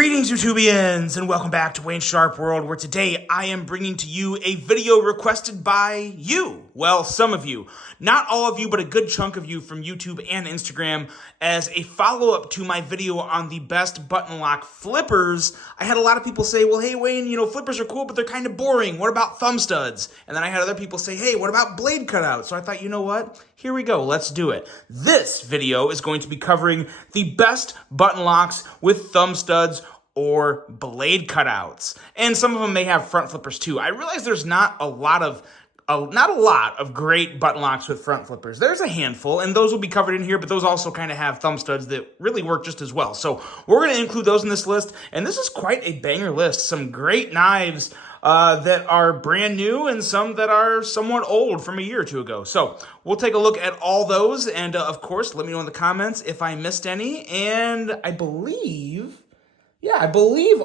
Greetings, YouTubians, and welcome back to Wayne Sharp World, where today I am bringing to you a video requested by you. Well, some of you. Not all of you, but a good chunk of you from YouTube and Instagram. As a follow-up to my video on the best button lock flippers, I had a lot of people say, well, hey, Wayne, you know, flippers are cool, but they're kind of boring. What about thumb studs? And then I had other people say, hey, what about blade cutouts? So I thought, you know what? Here we go. Let's do it. This video is going to be covering the best button locks with thumb studs or blade cutouts. And some of them may have front flippers too. I realize there's not a lot of great button locks with front flippers. There's a handful, and those will be covered in here, but those also kind of have thumb studs that really work just as well. So we're going to include those in this list, and this is quite a banger list. Some great knives that are brand new and some that are somewhat old from a year or two ago. So we'll take a look at all those, and of course, let me know in the comments if I missed any, and I believe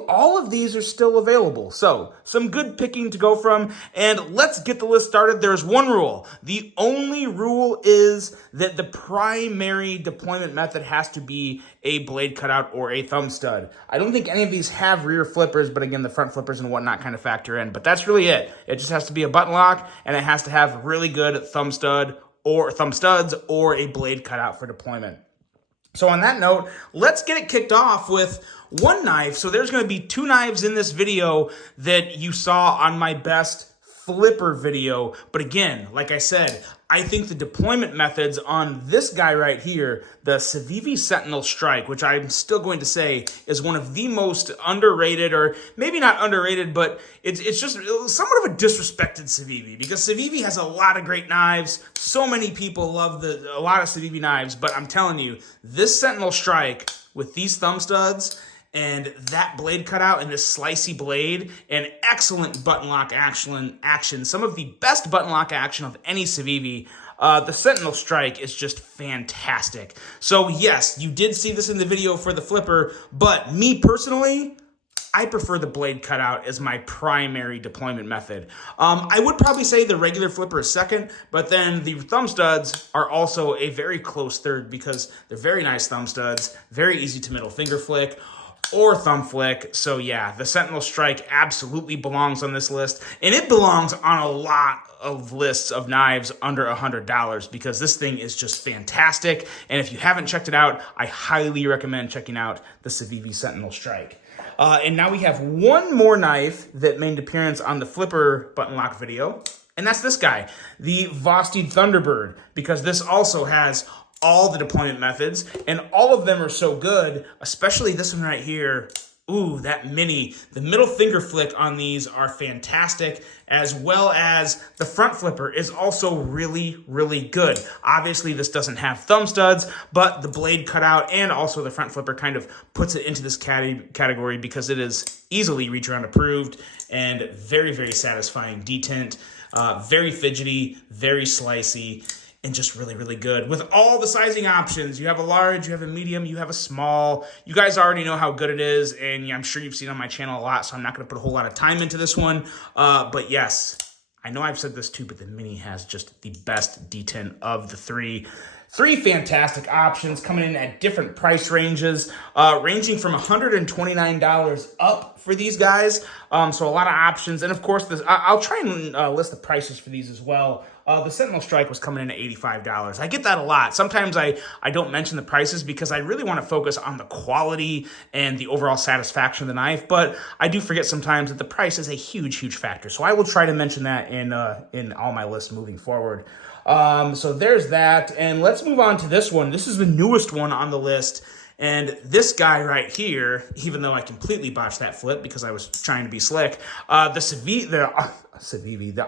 all of these are still available. So, some good picking to go from, and let's get the list started. There's one rule. The only rule is that the primary deployment method has to be a blade cutout or a thumb stud. I don't think any of these have rear flippers, but again, the front flippers and whatnot kind of factor in. But that's really it. It just has to be a button lock, and it has to have really good thumb studs or a blade cutout for deployment. So on that note, let's get it kicked off with one knife. So there's going to be two knives in this video that you saw on my best flipper video. But again, like I said, I think the deployment methods on this guy right here, the Civivi Sentinel Strike, which I'm still going to say is one of the most underrated, or maybe not underrated, but it's just somewhat of a disrespected Civivi, because Civivi has a lot of great knives. So many people love a lot of Civivi knives, but I'm telling you, this Sentinel Strike with these thumb studs and that blade cutout and this slicey blade and excellent button lock action, some of the best button lock action of any Civivi. The Sentinel Strike is just fantastic. So yes, you did see this in the video for the flipper, but me personally, I prefer the blade cutout as my primary deployment method. I would probably say the regular flipper is second, but then the thumb studs are also a very close third because they're very nice thumb studs, very easy to middle finger flick or thumb flick. So yeah, the Sentinel Strike absolutely belongs on this list, and it belongs on a lot of lists of knives under $100 because this thing is just fantastic. And if you haven't checked it out, I highly recommend checking out the Civivi Sentinel Strike. And now we have one more knife that made an appearance on the flipper button lock video, and that's this guy, the Vosteed Thunderbird, because this also has all the deployment methods, and all of them are so good, especially this one right here. Ooh, that mini. The middle finger flick on these are fantastic, as well as the front flipper is also really, really good. Obviously, this doesn't have thumb studs, but the blade cutout and also the front flipper kind of puts it into this category because it is easily reach around approved and very, very satisfying detent, very fidgety, very slicey, and just really, really good. With all the sizing options, you have a large, you have a medium, you have a small. You guys already know how good it is, and I'm sure you've seen on my channel a lot, so I'm not gonna put a whole lot of time into this one. But yes, I know I've said this too, but the Mini has just the best detent of the three. Three fantastic options coming in at different price ranges, ranging from $129 up for these guys. So a lot of options. And of course, I'll try and list the prices for these as well. The Sentinel Strike was coming in at $85. I get that a lot. Sometimes I don't mention the prices because I really want to focus on the quality and the overall satisfaction of the knife, but I do forget sometimes that the price is a huge, huge factor. So I will try to mention that in all my lists moving forward. So there's that, and let's move on to this one. This is the newest one on the list, and this guy right here, even though I completely botched that flip because I was trying to be slick, the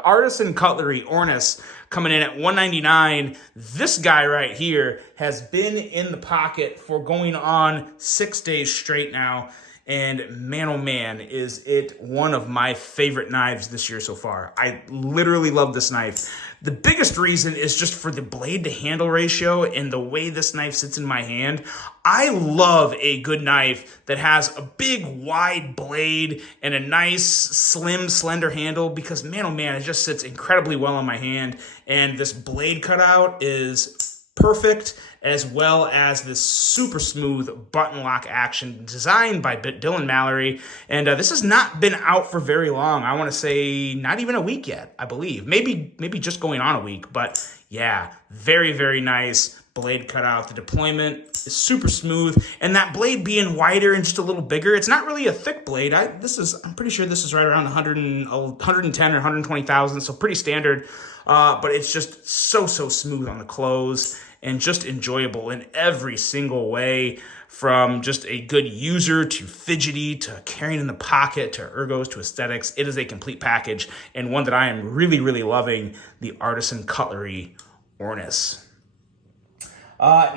Artisan Cutlery Orice coming in at $199. This guy right here has been in the pocket for going on 6 days straight now. And man, oh man, is it one of my favorite knives this year so far. I literally love this knife. The biggest reason is just for the blade to handle ratio and the way this knife sits in my hand. I love a good knife that has a big wide blade and a nice slim slender handle because man, oh man, it just sits incredibly well on my hand. And this blade cutout is perfect, as well as this super smooth button lock action designed by Dylan Mallory. And this has not been out for very long. I want to say not even a week yet, I believe. Maybe just going on a week. But yeah, very, very nice blade cutout. The deployment is super smooth. And that blade being wider and just a little bigger, it's not really a thick blade. I'm pretty sure this is right around 110 or 120,000, so pretty standard. But it's just so smooth on the close and just enjoyable in every single way, from just a good user to fidgety to carrying in the pocket to ergos to aesthetics. It is a complete package, and one that I am really, really loving, the Artisan Cutlery Orice.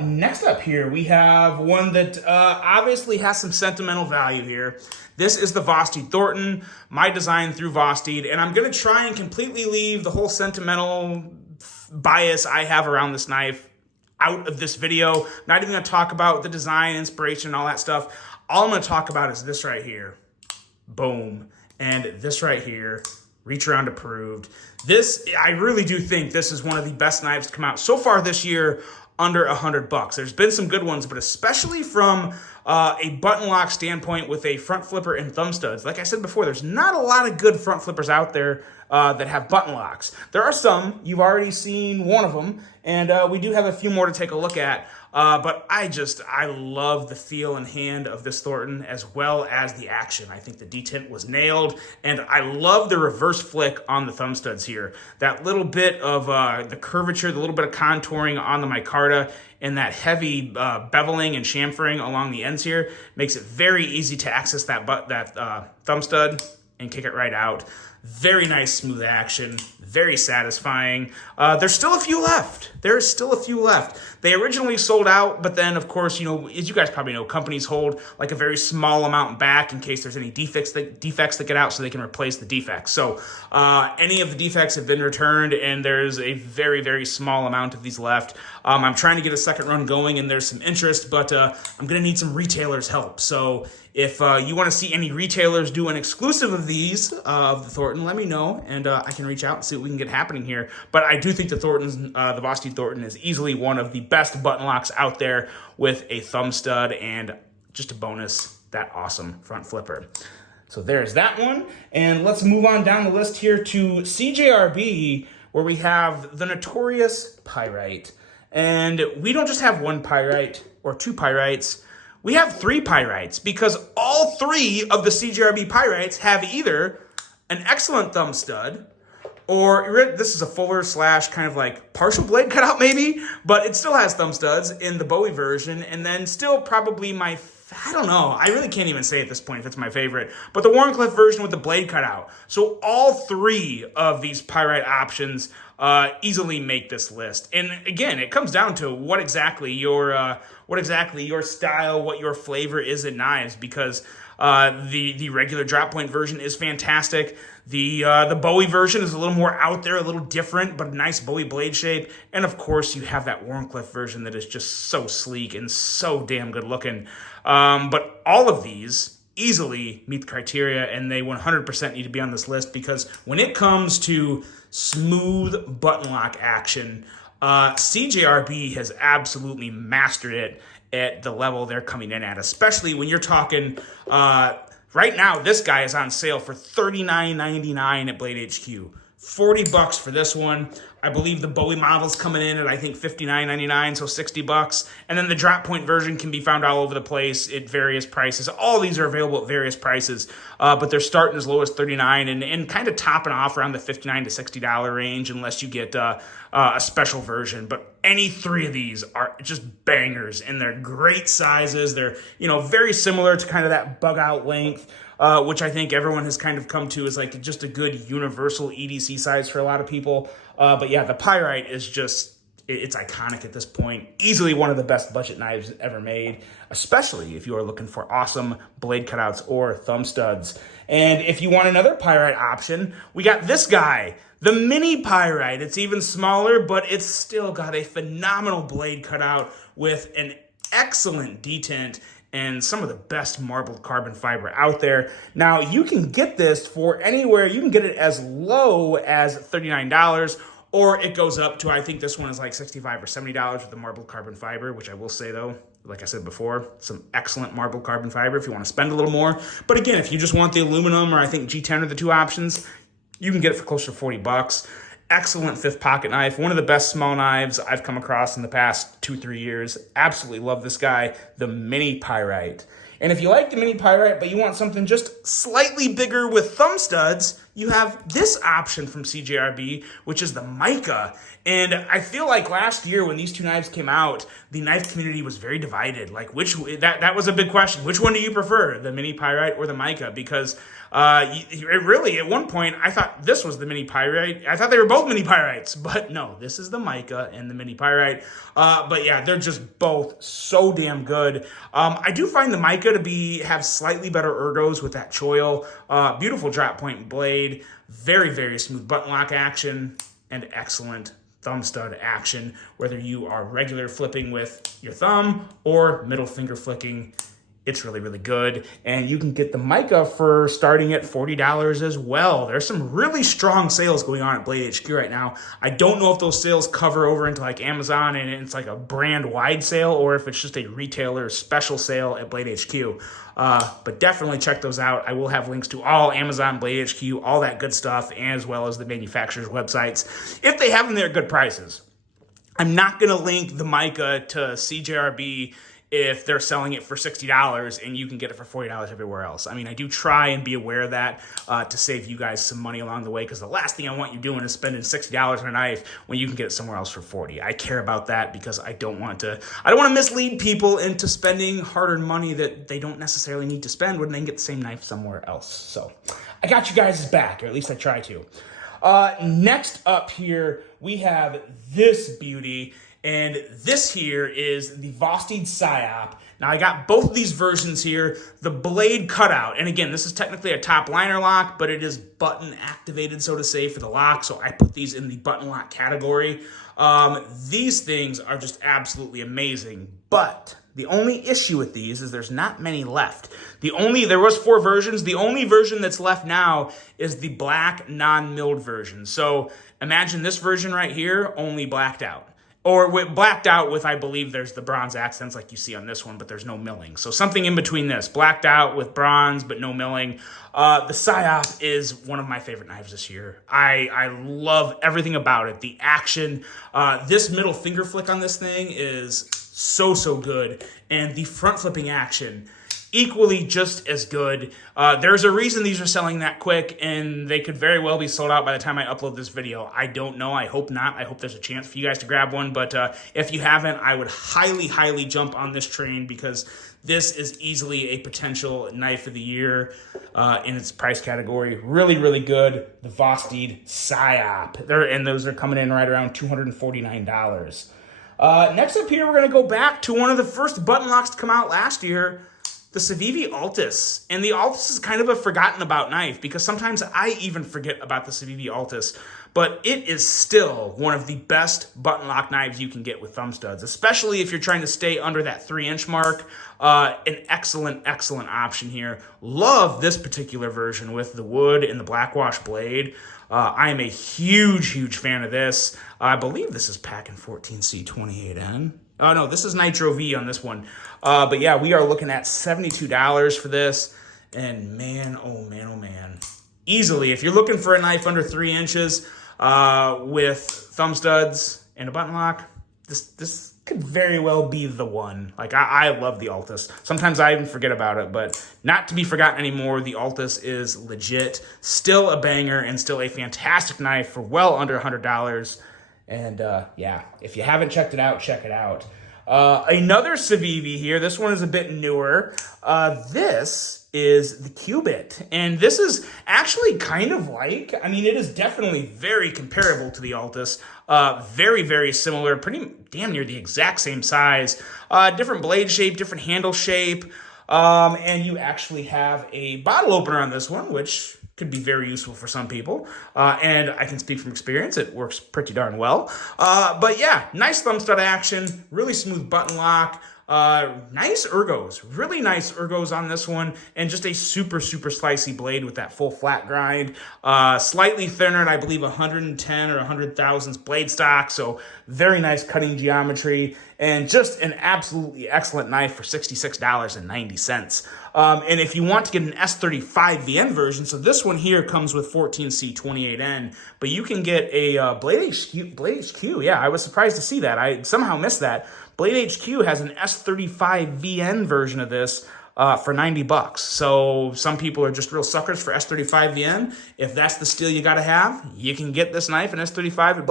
Next up here, we have one that obviously has some sentimental value here. This is the Vosteed Thorton, my design through Vosteed, and I'm going to try and completely leave the whole sentimental bias I have around this knife out of this video. Not even going to talk about the design, inspiration, and all that stuff. All I'm going to talk about is this right here. Boom. And this right here. Reach around approved. This, I really do think this is one of the best knives to come out so far this year under $100. There's been some good ones, but especially from a button lock standpoint with a front flipper and thumb studs. Like I said before, there's not a lot of good front flippers out there that have button locks. There are some. You've already seen one of them, and we do have a few more to take a look at. But I love the feel and hand of this Thorton, as well as the action. I think the detent was nailed, and I love the reverse flick on the thumb studs here. That little bit of the curvature, the little bit of contouring on the micarta, and that heavy beveling and chamfering along the ends here makes it very easy to access that thumb stud and kick it right out. Very nice smooth action, very satisfying. There's still a few left. There's still a few left. They originally sold out, but then, of course, you know, as you guys probably know, companies hold like a very small amount back in case there's any defects that get out, so they can replace the defects. So any of the defects have been returned, and there's a very, very small amount of these left. I'm trying to get a second run going, and there's some interest, but I'm going to need some retailers' help. So if you want to see any retailers do an exclusive of these, of the Thorton, let me know, and I can reach out and see what we can get happening here. But I do think the Vosteed Thorton is easily one of the best button locks out there, with a thumb stud and, just a bonus, that awesome front flipper. So there's that one. And let's move on down the list here to CJRB, where we have the notorious Pyrite. And we don't just have one Pyrite or two Pyrites. We have three Pyrites, because all three of the CJRB Pyrites have either an excellent thumb stud, or this is a fuller slash kind of like partial blade cutout maybe, but it still has thumb studs in the Bowie version, and then still probably I don't know, I really can't even say at this point if it's my favorite, but the Wharncliffe version with the blade cutout. So all three of these Pyrite options easily make this list. And again, it comes down to what exactly your style, what your flavor is in knives, because the regular drop point version is fantastic. The Bowie version is a little more out there, a little different, but a nice Bowie blade shape. And of course, you have that Wharncliffe version that is just so sleek and so damn good looking. But all of these easily meet the criteria, and they 100% need to be on this list, because when it comes to smooth button lock action, CJRB has absolutely mastered it at the level they're coming in at, especially when you're talking, right now, this guy is on sale for $39.99 at Blade HQ. $40 for this one. I believe the Bowie model's coming in at, I think, $59.99, so $60. And then the drop point version can be found all over the place at various prices. All these are available at various prices, but they're starting as low as $39 and kind of topping off around the $59 to $60 range, unless you get a special version. But any three of these are just bangers, and they're great sizes. They're, very similar to kind of that bug out length, which I think everyone has kind of come to as like just a good universal EDC size for a lot of people. But yeah, the Pyrite is just, it's iconic at this point. Easily one of the best budget knives ever made, especially if you are looking for awesome blade cutouts or thumb studs. And if you want another Pyrite option, we got this guy, the mini Pyrite. It's even smaller, but it's still got a phenomenal blade cutout with an excellent detent and some of the best marbled carbon fiber out there. Now, you can get this for anywhere. You can get it as low as $39 or it goes up to, I think this one is like $65 or $70 with the marbled carbon fiber, which I will say though, like I said before, some excellent marbled carbon fiber if you want to spend a little more. But again, if you just want the aluminum, or I think G10 are the two options, you can get it for closer to 40 bucks. Excellent fifth pocket knife. One of the best small knives I've come across in the past 2-3 years. Absolutely love this guy, the Mini Pyrite. And if you like the Mini Pyrite, but you want something just slightly bigger with thumb studs, you have this option from CJRB, which is the Mica. And I feel like last year when these two knives came out, the knife community was very divided. Like that was a big question. Which one do you prefer, the Mini Pyrite or the Mica? Because really, at one point, I thought this was the Mini Pyrite. I thought they were both Mini Pyrites, but no, this is the Mica and the Mini Pyrite. But yeah, they're just both so damn good. I do find the Mica to have slightly better ergos with that choil. Beautiful drop point blade, very, very smooth button lock action, and excellent thumb stud action, whether you are regular flipping with your thumb or middle finger flicking. It's really, really good. And you can get the Mica for starting at $40 as well. There's some really strong sales going on at Blade HQ right now. I don't know if those sales cover over into like Amazon and it's like a brand wide sale, or if it's just a retailer special sale at Blade HQ. But definitely check those out. I will have links to all Amazon, Blade HQ, all that good stuff, as well as the manufacturers' websites, if they have them there at good prices. I'm not going to link the Mica to CJRB if they're selling it for $60 and you can get it for $40 everywhere else. I mean, I do try and be aware of that to save you guys some money along the way, because the last thing I want you doing is spending $60 on a knife when you can get it somewhere else for $40. I care about that because I don't want to mislead people into spending hard-earned money that they don't necessarily need to spend when they can get the same knife somewhere else. So I got you guys' back, or at least I try to. Next up here, we have this beauty. And this here is the Vosteed Psyop. Now, I got both of these versions here. The blade cutout, and again, this is technically a top liner lock, but it is button activated, so to say, for the lock, so I put these in the button lock category. These things are just absolutely amazing, but the only issue with these is there's not many left. There was 4 versions. The only version that's left now is the black non-milled version. So imagine this version right here, only blacked out. Or blacked out with, I believe, there's the bronze accents like you see on this one, but there's no milling. So something in between this. Blacked out with bronze, but no milling. The Psyop is one of my favorite knives this year. I love everything about it. The action. This middle finger flick on this thing is so good. And the front flipping action, equally just as good. There's a reason these are selling that quick, and they could very well be sold out by the time I upload this video. I don't know. I hope not. I hope there's a chance for you guys to grab one, but if you haven't, I would highly jump on this train, because this is easily a potential knife of the year in its price category. Really good. The Vosteed Psyop. And those are coming in right around $249. Next up here, we're going to go back to one of the first button locks to come out last year, the Civivi Altus. And the Altus is kind of a forgotten about knife, because sometimes I even forget about the Civivi Altus, but it is still one of the best button lock knives you can get with thumb studs, especially if you're trying to stay under that 3-inch mark. An excellent option here. Love this particular version with the wood and the blackwash blade. I am a huge fan of this. I believe this is packing 14C28N. Oh, no, this is Nitro V on this one. But yeah, we are looking at $72 for this. And man, oh man. Easily, if you're looking for a knife under 3 inches with thumb studs and a button lock, this could very well be the one. Like, I love the Altus. Sometimes I even forget about it, but not to be forgotten anymore. The Altus is legit, still a banger, and still a fantastic knife for well under $100. And yeah, if you haven't checked it out, check it out. Another Civivi here. This one is a bit newer. This is the Qubit. And this is actually kind of like, I mean, it is definitely very comparable to the Altus. Very similar, pretty damn near the exact same size. Different blade shape, different handle shape. And you actually have a bottle opener on this one, which could be very useful for some people. And I can speak from experience, it works pretty darn well. But yeah, nice thumb stud action, really smooth button lock. Nice ergos, really nice ergos on this one, and just a super slicey blade with that full flat grind. Slightly thinner, I believe 110 or 100 thousandths blade stock, so very nice cutting geometry, and just an absolutely excellent knife for $66.90. And if you want to get an S35 VN version, so this one here comes with 14C28N, but you can get a Blade HQ. Yeah, I was surprised to see that. I somehow missed that. Blade HQ has an S35 VN version of this for $90. So some people are just real suckers for S35 VN. If that's the steel you got to have, you can get this knife in S35 at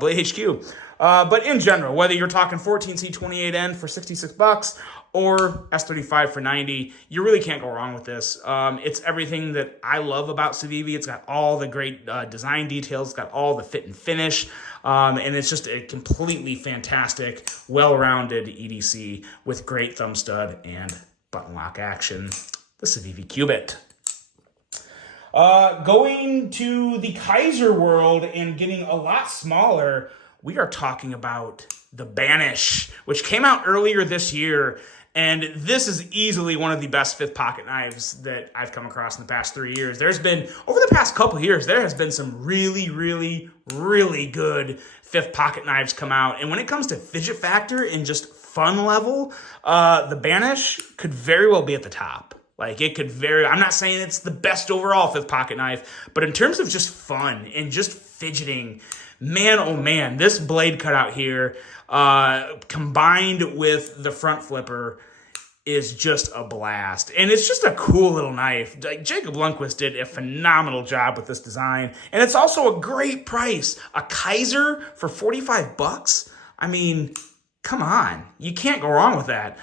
Blade HQ. But in general, whether you're talking 14C28N for $66 or S35 for $90, you really can't go wrong with this. It's everything that I love about Civivi. It's got all the great design details. It's got all the fit and finish. And it's just a completely fantastic, well-rounded EDC with great thumb stud and button lock action. The Civivi Qubit. Going to the Kaiser world and getting a lot smaller, we are talking about the Banish, which came out earlier this year. And this is easily one of the best fifth pocket knives that I've come across in the past 3 years. There's been, over the past couple years, there has been some really good fifth pocket knives come out. And when it comes to fidget factor and just fun level, the Banish could very well be at the top. Like, it could I'm not saying it's the best overall fifth pocket knife, but in terms of just fun and just fidgeting, man, oh man, this blade cutout here, combined with the front flipper, is just a blast. And it's just a cool little knife. Like, Jacob Lundquist did a phenomenal job with this design. And it's also a great price. A Kaiser for $45? I mean, come on. You can't go wrong with that.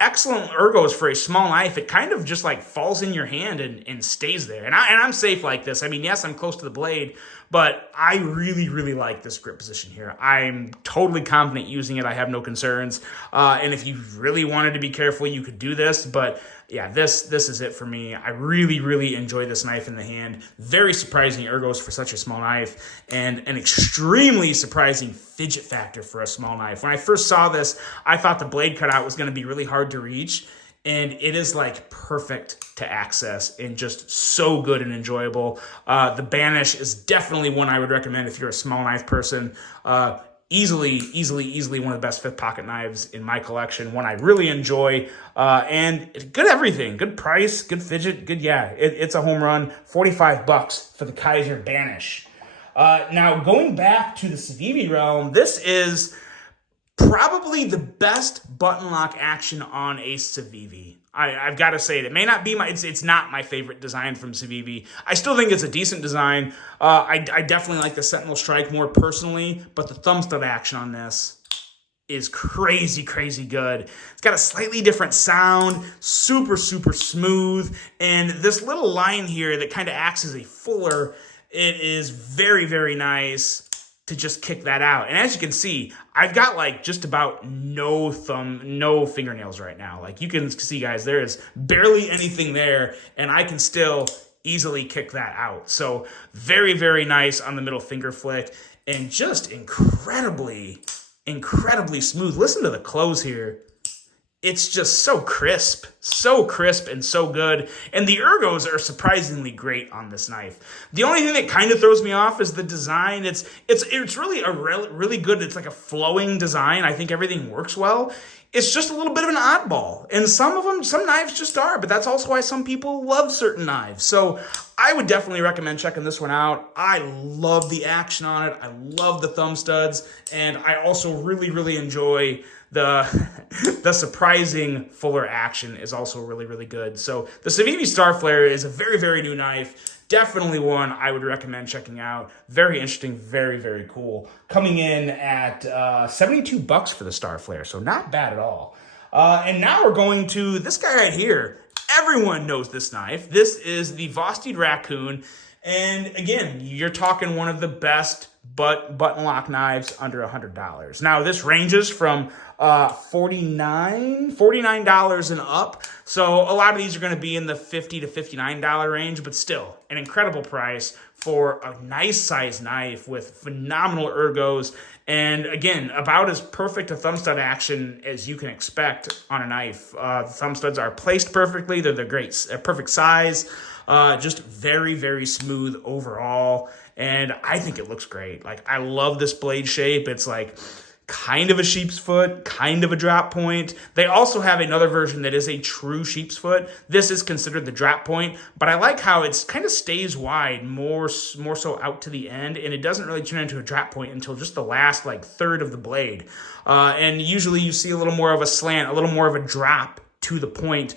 Excellent ergos for a small knife. It kind of just like falls in your hand and stays there. And I'm safe like this. I mean, yes, I'm close to the blade, but I really like this grip position here. I'm totally confident using it. I have no concerns. And if you really wanted to be careful, you could do this. But yeah, this is it for me. I really enjoy this knife in the hand. Very surprising ergos for such a small knife, and an extremely surprising fidget factor for a small knife. When I first saw this, I thought the blade cutout was going to be really hard to reach, and it is like perfect to access and just so good and enjoyable. The Banish is definitely one I would recommend if you're a small knife person. Easily one of the best fifth pocket knives in my collection. One I really enjoy, and good everything. Good price, good fidget, good, yeah. It's a home run. $45 for the Kizer Banish. Now, going back to the Civivi realm, this is probably the best button lock action on a Civivi. I've got to say it. It may not be it's not my favorite design from Civivi. I still think it's a decent design. I definitely like the Sentinel Strike more personally, but the thumb stud action on this is crazy good. It's got a slightly different sound, super smooth, and this little line here that kind of acts as a fuller, it is very nice to just kick that out. And as you can see, I've got like just about no fingernails right now. Like, you can see, guys, there is barely anything there, and I can still easily kick that out. So very nice on the middle finger flick, and just incredibly smooth. Listen to the close here. It's just so crisp and so good. And the ergos are surprisingly great on this knife. The only thing that kind of throws me off is the design. It's really really good. It's like a flowing design. I think everything works well. It's just a little bit of an oddball. And some knives just are, but that's also why some people love certain knives. So I would definitely recommend checking this one out. I love the action on it. I love the thumb studs. And I also really enjoy the surprising fuller action is also really good. So the Civivi Starflare is a very new knife. Definitely one I would recommend checking out. Very interesting, very cool. Coming in at $72 for the Starflare, so not bad at all. And now we're going to this guy right here. Everyone knows this knife. This is the Vosteed Raccoon. And again, you're talking one of the best button lock knives under $100. Now, this ranges from $49 and up. So a lot of these are going to be in the $50 to $59 range, but still an incredible price for a nice size knife with phenomenal ergos. And again, about as perfect a thumb stud action as you can expect on a knife. The thumb studs are placed perfectly. They're the perfect size. Just very, very smooth overall. And I think it looks great. Like, I love this blade shape. It's like kind of a sheep's foot, kind of a drop point. They also have another version that is a true sheep's foot. This is considered the drop point, but I like how it's kind of stays wide, more so out to the end, and it doesn't really turn into a drop point until just the last like third of the blade. And usually you see a little more of a slant, a little more of a drop to the point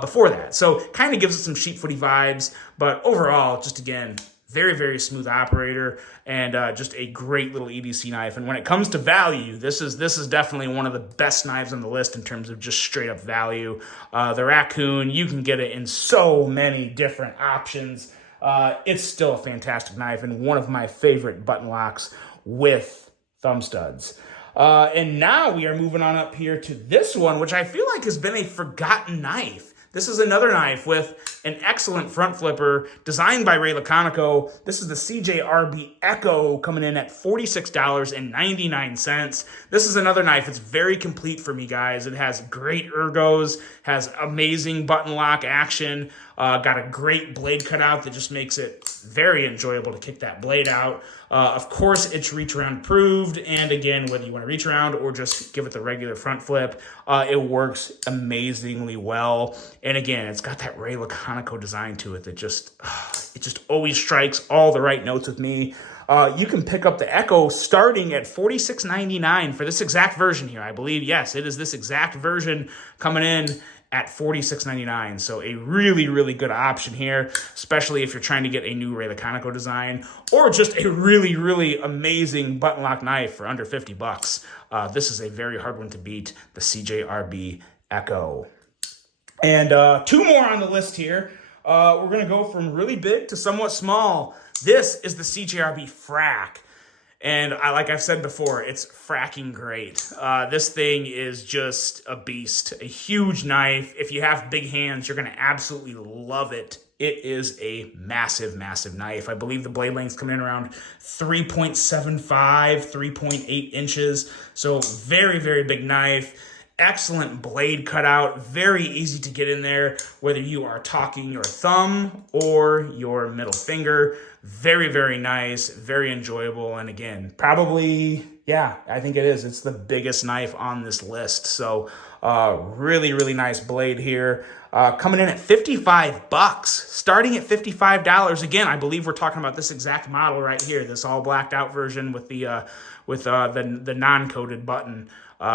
before that. So kind of gives us some sheep footy vibes, but overall, just again, very, very smooth operator, and just a great little EDC knife. And when it comes to value, this is definitely one of the best knives on the list in terms of just straight up value. The Raccoon, you can get it in so many different options. It's still a fantastic knife and one of my favorite button locks with thumb studs. And now we are moving on up here to this one, which I feel like has been a forgotten knife. This is another knife with an excellent front flipper designed by Ray Laconico. This is the CJRB Echo coming in at $46.99. This is another knife. It's very complete for me, guys. It has great ergos, has amazing button lock action, got a great blade cutout that just makes it very enjoyable to kick that blade out. Of course, it's reach around approved, and again, whether you want to reach around or just give it the regular front flip, it works amazingly well. And again, it's got that Ray Laconico design to it that just always strikes all the right notes with me. You can pick up the Echo starting at $46.99 for this exact version here. I believe, yes, it is this exact version coming in at $46.99. So a really, really good option here, especially if you're trying to get a new Ray Laconico design or just a really, really amazing button lock knife for under 50 bucks. This is a very hard one to beat, the CJRB Echo. And two more on the list here. We're going to go from really big to somewhat small. This is the CJRB Frack. And like I've said before, it's fracking great. This thing is just a beast, a huge knife. If you have big hands, you're going to absolutely love it. It is a massive, massive knife. I believe the blade length's coming in around 3.75, 3.8 inches. So very, very big knife. Excellent blade cutout, very easy to get in there, whether you are talking your thumb or your middle finger. Very, very nice, very enjoyable, and again, probably, yeah, I think it is. It's the biggest knife on this list, so really, really nice blade here. Coming in at 55 bucks, starting at $55. Again, I believe we're talking about this exact model right here, this all blacked out version with the non-coated button.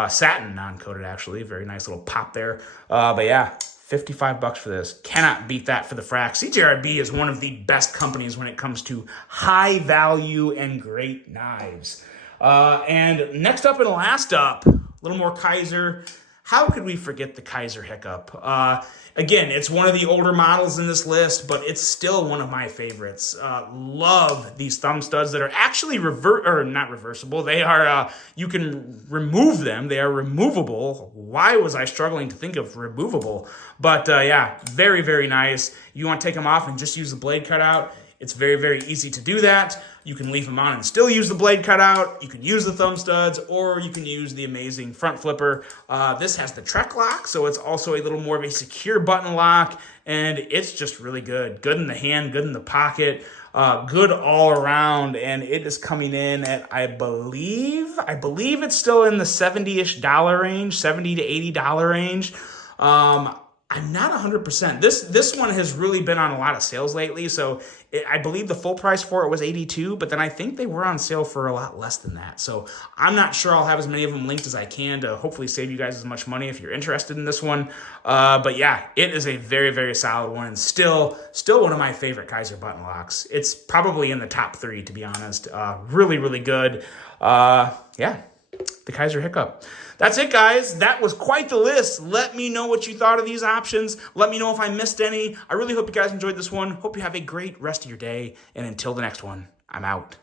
Satin non-coated, actually. Very nice little pop there. But yeah, 55 bucks for this. Cannot beat that for the Frack. CJRB is one of the best companies when it comes to high value and great knives. And next up and last up, a little more Kaiser. How could we forget the Kizer Hiccup? Again, it's one of the older models in this list, but it's still one of my favorites. Love these thumb studs that are actually not reversible. They are, you can remove them. They are removable. Why was I struggling to think of removable? But yeah, very, very nice. You want to take them off and just use the blade cutout. It's very, very easy to do that. You can leave them on and still use the blade cutout. You can use the thumb studs, or you can use the amazing front flipper. This has the Trek lock, so it's also a little more of a secure button lock, and it's just really good. Good in the hand, good in the pocket, good all around, and it is coming in at, I believe it's still in the $70-ish range, $70 to $80 range. I'm not 100%. This one has really been on a lot of sales lately, so I believe the full price for it was $82, but then I think they were on sale for a lot less than that. So I'm not sure I'll have as many of them linked as I can to hopefully save you guys as much money if you're interested in this one. But yeah, it is a very, very solid one, and still one of my favorite Kizer button locks. It's probably in the top 3, to be honest. Really, really good. Yeah. The Kizer Hiccup. That's it, guys. That was quite the list. Let me know what you thought of these options. Let me know if I missed any. I really hope you guys enjoyed this one. Hope you have a great rest of your day. And until the next one, I'm out.